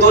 2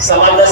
10:15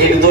1-2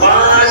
5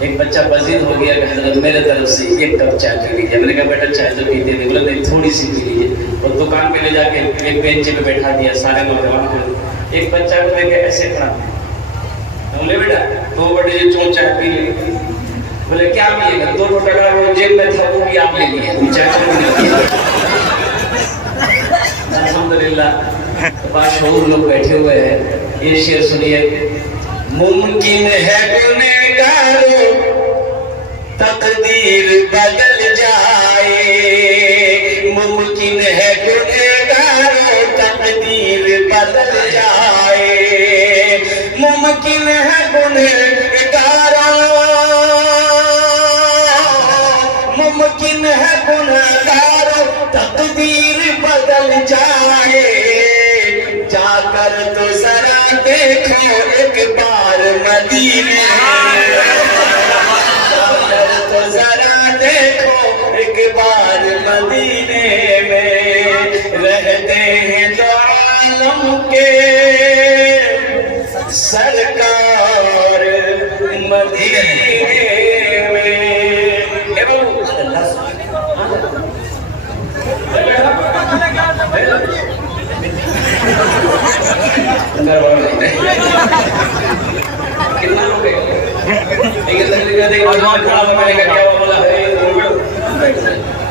ایک بچہ بزید ہو گیا کہ حضرت میرے طرف سے ایک کپ چائے پی لیجیے. میں نے کہا بیٹا چائے تو پیتے تھے. بولا نہیں تھوڑی سی پی لیجیے. اور دکان پہ لے جا کے ایک بینچ پہ بیٹھا دیا سارے نوجوان کو. ایک بچہ کو لے کے ایسے کھڑا. بولے بیٹا 2 بڑے چون چائے پی لے. بولے کیا پیے گا؟ 2 ٹکڑا وہ جیب میں تھا وہ بھی آپ لے لیے. چائے الحمدللہ باشعور لوگ بیٹھے ہوئے ہیں. یہ شعر سنیے. ممکن ہے گنہگاروں تقدیر بدل جائے. ممکن ہے گنہگاروں تقدیر بدل جائے. ممکن ہے گنہگاروں ممکن ہے گنہگاروں تقدیر بدل جائے. جا کر تو ذرا دیکھو ایک بار مدینے. جا کر تو ذرا دیکھو ایک بار مدینے میں. رہتے ہیں جو عالم کے سرکار مدینے میں. کتنا ہو گئے؟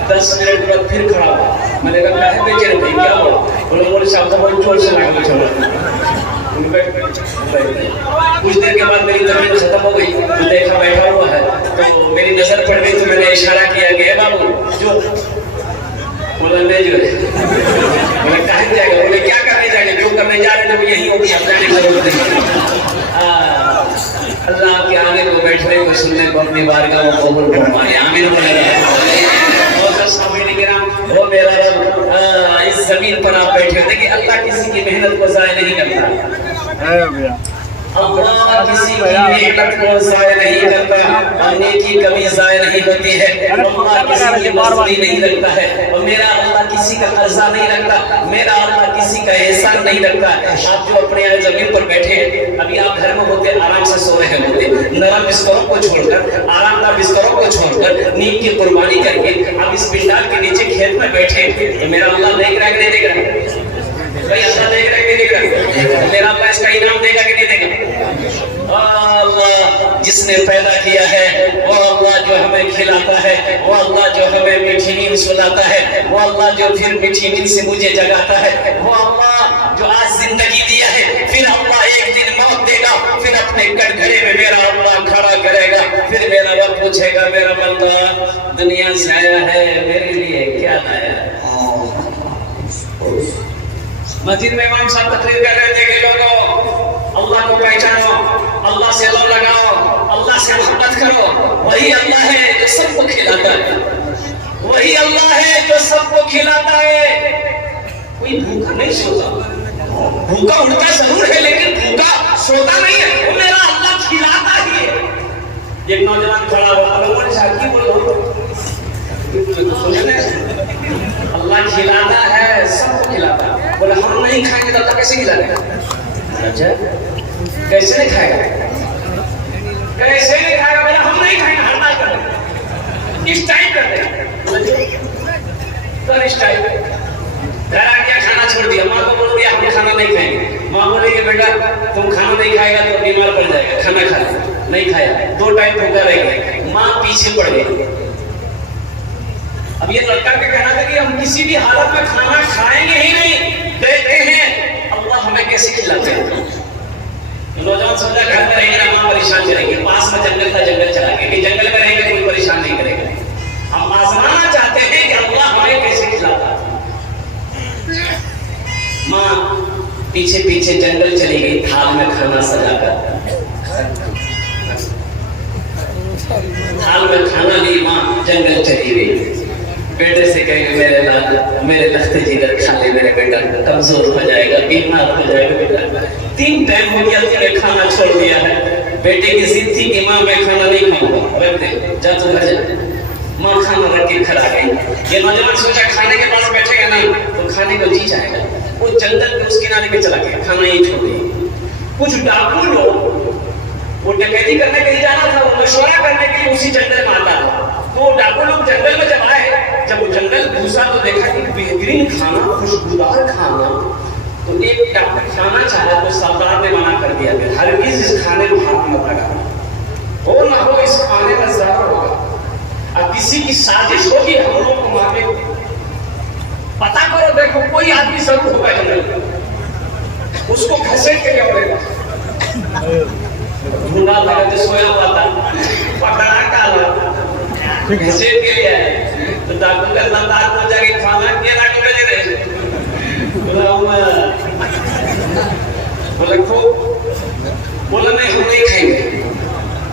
10 منٹ بعد پھر کھڑا ہوا. میں نے کہا کہے بیچے رہے کیا ہوا؟ بولے مولوی صاحب تو بہت زور سے لگا چھوڑا. کچھ دیر کے بعد میری طبیعت ختم ہو گئی. تو دیکھا بیٹھا ہوا ہے تو میری نظر پڑ گئی تو میں نے اشارہ کیا کہ اے بابو جو. بولا نہیں جو بولے کہاں جائے گا؟ بولے کیا کرنے جائے گا؟ جو کرنے جا رہے تھے یہی ہوگی. اب جانے کی ضرورت نہیں. اللہ کے آنے کو بیٹھنے کو سننے کو اپنی بارگاہ میں قبول فرمائے. آمین بولے. وہ میرا رب اس زمین پر آپ بیٹھے ہوتے کہ اللہ کسی کی محنت کو ضائع نہیں کرتا. اللہ کسی کی محنت کو ضائع نہیں کرتا. نیکی کبھی ضائع نہیں ہوتی ہے. اللہ کسی کی مزدوری نہیں رکھتا ہے. اور میرا اللہ کسی کا قرضہ نہیں رکھتا. میرا اللہ کسی کا احسان نہیں رکھتا. آپ جو اپنے زمین پر بیٹھے ہیں ابھی آپ گھر میں ہوتے آرام سے سو رہے ہوتے. نرم بستروں کو چھوڑ کر آرام دہ بستروں کو چھوڑ کر نیند کی قربانی کر کے آپ اس پنڈال کے نیچے کھیت میں بیٹھے. میرا اللہ دیکھ رہا ہے کہ نہیں دیکھ رہا؟ بھائی اللہ دیکھ رہا ہے کہ نہیں دیکھ رہا؟ میرا اللہ اس کا انعام دے گا کہ نہیں دے گا؟ اللہ جس نے پیدا کیا ہے وہ اللہ جو ہمیں کھلاتا ہے. وہ اللہ جو ہمیں میٹھی نیند سلاتا ہے. وہ اللہ جو پھر میٹھی نیند سے مجھے جگاتا ہے. وہ اللہ جو آج زندگی دیا ہے پھر اللہ ایک دن موت دے گا. پھر اپنے کٹگھرے میں میرا اللہ کھڑا کرے گا. پھر میرا رب پوچھے گا میرا بندہ دنیا سے آیا ہے میرے لیے کیا لایا ہے؟ مسجد میں امام صاحب تقریر کر رہے تھے کہ لوگوں اللہ کو پہچانو, اللہ سے لو لگاؤ, اللہ سے محبت کرو. وہی اللہ ہے جو سب کو کھلاتا ہے, وہی اللہ ہے جو سب کو کھلاتا ہے. کوئی بھوکا نہیں سوتا, بھوکا اٹھتا ضرور ہے لیکن بھوکا سوتا نہیں ہے. وہ میرا اللہ کھلاتا ہی ہے. ایک نوجوان کھڑا ہوا, لوگوں نے شاید کی بولو اللہ کھلاتا ہے, سب کو کھلاتا ہے. بولے ہم نہیں کھائیں گے تو اللہ کیسے کھلا گا؟ اچھا کیسے نہیں کھائے گا؟ کیسے نہیں کھائے گا؟ بولے ہم نہیں کھائیں گے, ہڑتال کر دیں, اس ٹائم کر دیں. کر اس ٹائم گھر آ گیا, کھانا چھوڑ دیا, ماں کو بول دیا ہم کھانا نہیں کھائیں گے. ماں بولے کہ بیٹا تم کھانا نہیں کھائے گا تو بیمار پڑ جائے گا, کھانا کھا لے. نہیں کھایا, 2 ٹائم بھوکا رہ گیا. ماں پیچھے پڑ گئی. اب یہ لڑکا کا کہنا تھا کہ ہم کسی بھی حالت میں کھانا کھائیں گے ہی نہیں, دیتے ہیں اللہ ہمیں کیسے کھلاتے ہیں. نوجوان سمجھا گھر میں رہیں گے ماں پریشان کریں گے, پاس میں جنگل تھا جنگل چلا گئے کہ جنگل میں رہیں گے کوئی پریشان نہیں کرے گا. ہم آزمانا چاہتے ہیں کہ اللہ ہمیں کیسے کھلاتا. ماں پیچھے پیچھے جنگل چلی گئی, تھال میں کھانا سجا کر تھال میں کھانا لی, ماں جنگل چلی گئی. بیٹے سے کہیں گے میرے لال میرے لخت جگر کھا لے, میرے بیٹا کمزور ہو جائے گا, بیمار ہو جائے گا. بیٹا 3 ٹائم ہو گیا تم نے کھانا چھوڑ دیا ہے. بیٹے کی ضد تھی کہ ماں میں کھانا نہیں کھاؤں گا, رکھ دے جا تو گھر جا. ماں کھانا رکھ کے کھڑا گئی. یہ نوجوان سوچا کھانے کے پاس بیٹھے گا نہیں تو کھانے کو جی جائے گا. وہ جنگل میں اس کنارے پہ چلا گیا, کھانا ہی چھوڑ دیا. کچھ ڈاکو لوگ وہ ڈکیتی کرنے کے لیے جانا تھا، وہ مشورہ کرنے کے لیے اسی جنگل میں آتا تھا. تو ڈاکو لوگ جنگل میں جب آئے، جب وہ جنگل گھسا تو دیکھا کہ بہترین کھانا، خوشبودار کھانا. تو ایک ڈاکو کھانا چاہا تو سردار نے منع کر دیا کہ ہرگز اس کھانے میں ہاتھ مت لگانا، ہو نہ ہو اس کھانے کا زہر ہوگا. اب کسی کی سازش ہوگی ہم لوگ کو مارنے کی، پتا کرو، دیکھو کوئی آدمی ضرور ہوگا جنگل میں، اس کو گھسیٹ کے لے گا. ڈھونڈا لگا جو سویا ہوا تھا، پکڑا کالا، گھسیٹ کے لے آئے. تو ڈاکو کا سردار پوچھا کہ کھانا کیا ڈاکو لے رہے؟ بولا نہیں ہم نہیں کھائیں گے.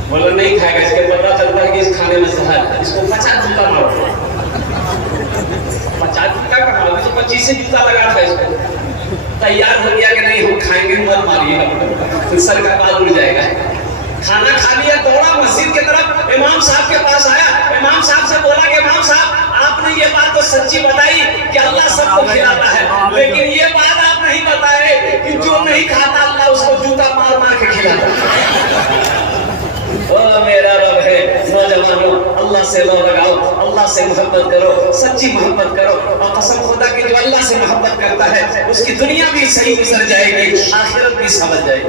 بولا نہیں کھائے گا، اس کے پتا چلتا ہے کہ اس کھانے میں زہر ہے، اس کو 50 جوتا مارو. 50 جوتا کا مارو تو 25 سے جوتا لگا تھا. اس کو تیار ہو گیا کہ نہیں ہم کھائیں گے، مت ماریے گا، پھر سر کا بال اڑ جائے گا. کھانا کھا لیا، دوڑا مسجد کی طرف، امام صاحب کے پاس آیا. امام صاحب سے بولا کہ امام صاحب آپ نے یہ بات تو سچی بتائی کہ اللہ سب کو کھلاتا ہے، لیکن یہ بات آپ نہیں بتائے کہ جو نہیں کھاتا اللہ اس کو جوتا مار مار کے کھلاتا ہے. میرا رب ہے. نوجوانوں اللہ سے لو لگاؤ، اللہ سے محبت کرو، سچی محبت کرو، اور قسم خدا کی جو اللہ سے محبت کرتا ہے اس کی دنیا بھی صحیح گزر جائے گی، آخرت بھی سمجھ جائے گی.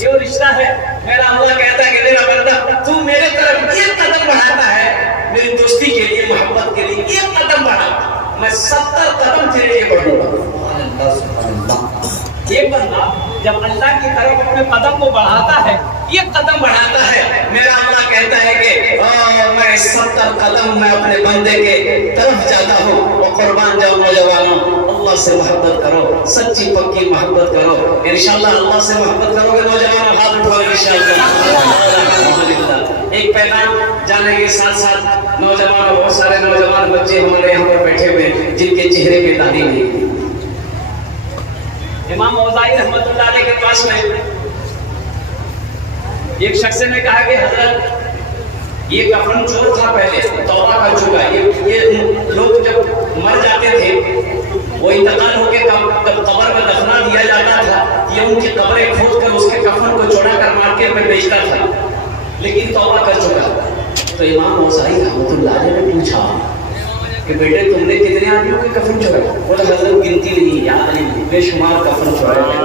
یہ رشتہ ہے. میرا اللہ کہتا ہے کہ میرا بندہ تو میرے طرف ایک قدم بڑھاتا ہے میری دوستی کے لیے، محبت کے لیے ایک قدم بڑھا، میں 70 قدم تیرے لیے بڑھوں گا. یہ بندہ جب اللہ کی طرف اپنے قدم کو بڑھاتا ہے، ایک قدم بڑھاتا ہے، میرا اللہ کہتا ہے کہ میں 70 قدم میں اپنے بندے کے طرف جاتا ہوں. اور قربان جاؤ نوجوانوں، اللہ سے محبت کرو، سچی پکی محبت کرو. انشاءاللہ اللہ سے محبت کرو گے نوجوانوں، ہاتھ اٹھاؤ انشاءاللہ. ایک پیغام جانے کے ساتھ ساتھ نوجوان، بہت سارے نوجوان بچے ہمارے یہاں پر بیٹھے ہوئے جن کے چہرے پہ داڑھی نہیں. امام اوزائی رحمۃ اللہ علیہ کے پاس میں ایک شخص نے کہا کہ حضرت یہ کفن چور تھا، پہلے توبہ کر چکا. یہ لوگ جب مر جاتے تھے، وہ انتقال ہو کے قبر میں دفنا دیا جاتا تھا، یہ ان کی قبریں کھود کر اس کے کفن کو چوڑا کر مارکیٹ میں بیچتا تھا، لیکن توبہ کر چکا. تو امام اوزائی رحمۃ اللہ علیہ نے پوچھا کہ بیٹے تم نے کتنے آدمیوں کے کفن چورائے؟ بولا حضرت گنتی نہیں، یاد نہیں، بے شمار کفن چورائے.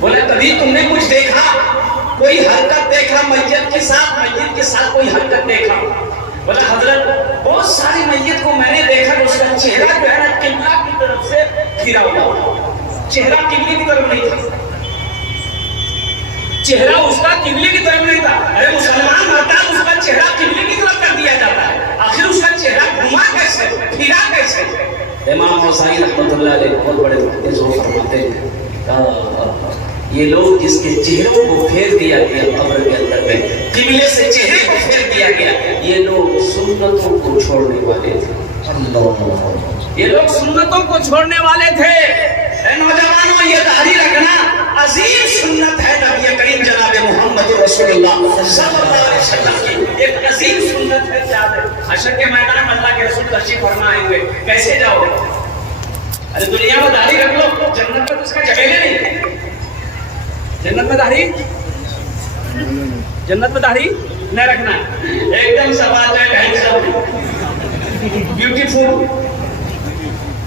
بولا کبھی تم نے کچھ دیکھا، کوئی حرکت دیکھا میت کے ساتھ، میت کے ساتھ کوئی حرکت دیکھا؟ بولا حضرت بہت ساری میت کو میں نے دیکھا کہ اس کا چہرہ جو ہے نا قبلہ کی طرف سے پھرا ہوا، چہرہ قبلے کی طرف نہیں تھا، چہرہ اس کا قبلے کی طرف نہیں تھا. ارے مسلمان مرتا ہے اس کا چہرہ قبلے کی طرف کر دیا جاتا ہے، آخر اس کا چہرہ گھما کیسے، پھرا کیسے؟ امام اوزائی رحمۃ اللہ علیہ بہت بڑے فرماتے ہیں یہ لوگ جس کے چہروں کو پھیر دیا گیا قبر کے اندر میں، قبلے سے چہرے کو پھیر دیا گیا، یہ لوگ سنتوں کو چھوڑنے والے تھے. یہ لوگ سنتوں کو چھوڑنے والے تھے. اے نوجوانوں، یہ داڑھی رکھنا عظیم سنت ہے نبی کریم جناب محمد رسول اللہ صلی اللہ علیہ وسلم کی ایک عظیم سنت ہے. حشر کے میدان میں اللہ کے رسول تشریف فرما آئیں گے، کیسے جاؤ گے؟ ارے دنیا میں داڑھی رکھ لو، جنت میں تو اس کا جگہ نہیں. جنت میں داڑھی، جنت میں داڑھی نہیں رکھنا، ایک دم سوال ہے بیوٹیفل.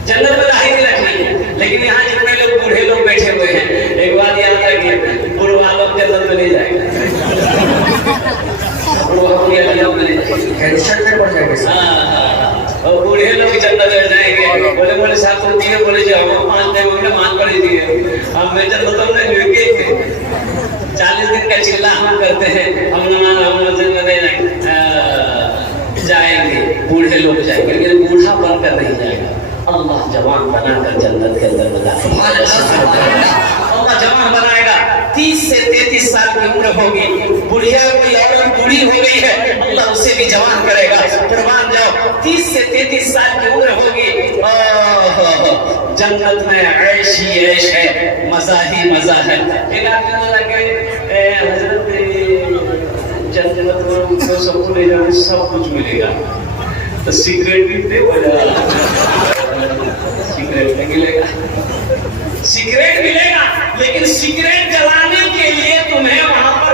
جنت میں داڑھی نہیں رکھنی، لیکن یہاں جتنے لوگ بوڑھے لوگ بیٹھے ہوئے ہیں، ایک بات یاد رکھیے، بوڑھا لوگ جنت میں نہیں جائے گا، بوڑھے لوگ جنت میں جائیں گے. بولے بولے صاحب تم دیے، بولے جی ہم مانتے ہیں، ہم نے مان پڑی دیے، ہم میں جنت ہم نے جو کہ 40 دن کا چلا ہم کرتے ہیں، ہم مسجد میں جائیں گے، بوڑھے لوگ جائیں گے، لیکن بوڑھا بن کر نہیں جائے گا. اللہ جوان بنا کر جنت کے اندر بنا، اللہ جوان بنائے گا. 30 سے 33 سال کی عمر ہوگی، بڑھیا کوئی عورت بوڑھی ہو گئی ہے، اللہ اسے بھی جوان کرے گا. قربان جاؤ، 30 سے 33 سال کی عمر ہوگی، جنت میں عیش ہی عیش ہے، مزہ ہی مزہ ہے. ایک آدمی نے لگے حضرت جنت میں تو سب کو لے جاؤ، سب کچھ ملے گا، تو سگریٹ بھی دے سگریٹ نہیں ملے گا. سگریٹ ملے گا، لیکن سگریٹ جلانے کے لیے تمہیں وہاں پر